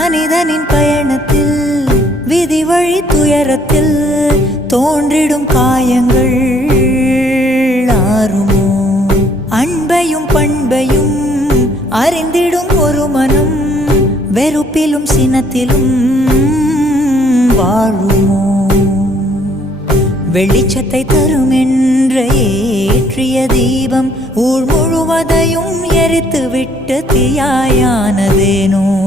மனிதனின் பயணத்தில் விதி வழி துயரத்தில் தோன்றிடும் காயங்கள் ஆறுமோ? அன்பையும் பண்பையும் அறிந்திடும் ஒரு மனம் வெறுப்பிலும் சினத்திலும் வாழுமோ? வெளிச்சத்தை தரும் என்ற ஏற்றிய தீபம் ஊர் முழுவதையும் எரித்து விட்டு தீயாயானதேனோ?